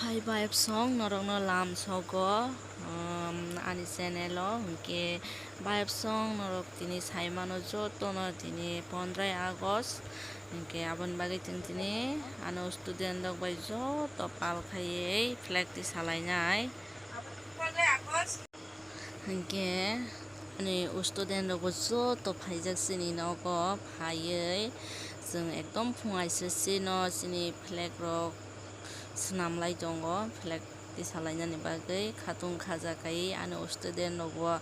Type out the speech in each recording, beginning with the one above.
Hai vibe song norokno lam sogo ani channel o hingke vibe song norok tini saimano jotono tini 15 August hingke aboni bagui ting tini ano student rok bai joto pal khaiui flag ti salainai hingke ani student rok bo joto paijak chini nogo phaiui जों एकदम फुङाइसोsi no chini flag rok swnamlai tongo flag ti salainani bagui khatung khajakai ano student rok bo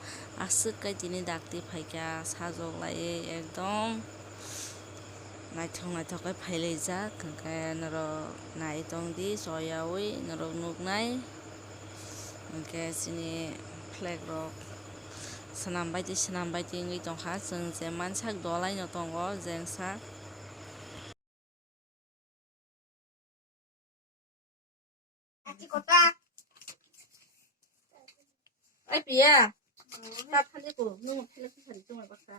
aswk kai tini dakti paika sajoklaiui ekdom naithok naithok kai phailaijaak hingke norok nai tongdi choyawi norok nuknai hingke chini flag rok swnambai ti wngui tongkha chwng je mansak dolai no tongo jengsak Ai pia. Ta phali ko nu phali ko phali tung ba ka.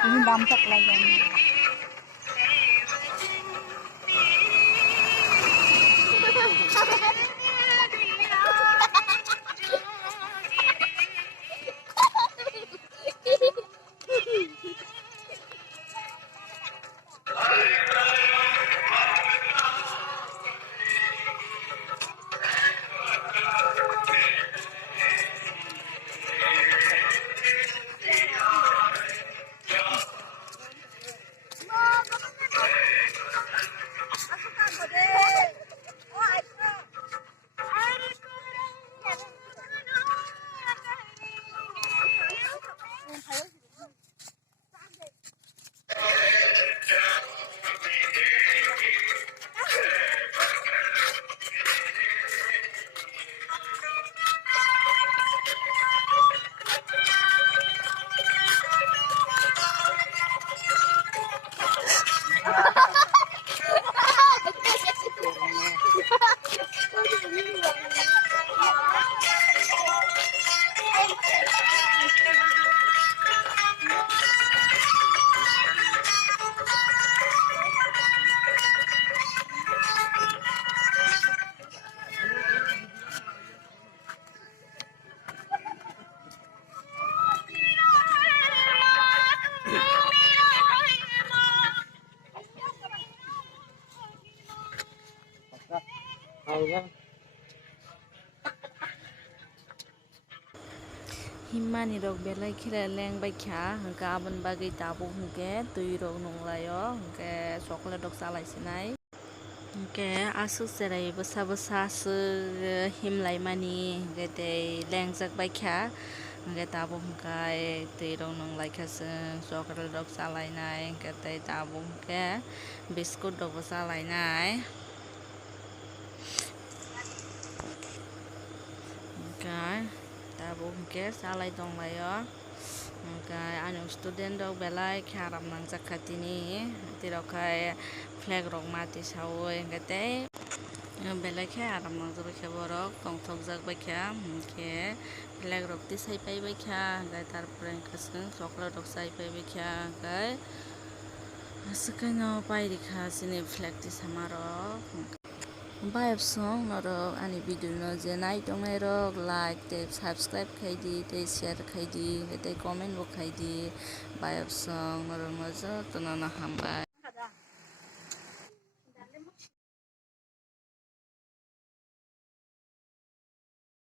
Ini dampak lagi. Himani rok belai khela leng bai kha gaban bagui tabo hingke tui rok nunglaio hingke chocolate rok salai sinai hingke asuk cherai bwsa bwsa asuk himlaimani hingke tei lengjak bai kha hingke tabo hingkai tui rok nunglaikha chwng chocolate rok salainai hingke tei tabo hingke biscuit rok bo salainai hingke tabo hingke salai tonglaio hingke ani student rok belai kheram nangjak tini rok khai flag rok mati saoe hingke tei belai khe aram nangjakbai borok tongthokjak baikha hingke flag rok tisai paibaikha hingke tarpore hingke chwng chocolate rok chai paibaikha hingke aswkhe no pairikha chini flag tisama rok bayapsong norok ani video no je naitongnai rok like tei subscribe khaidi tei share khaidi tei comment bo khaidi bayapsong norok no jotono no hambai.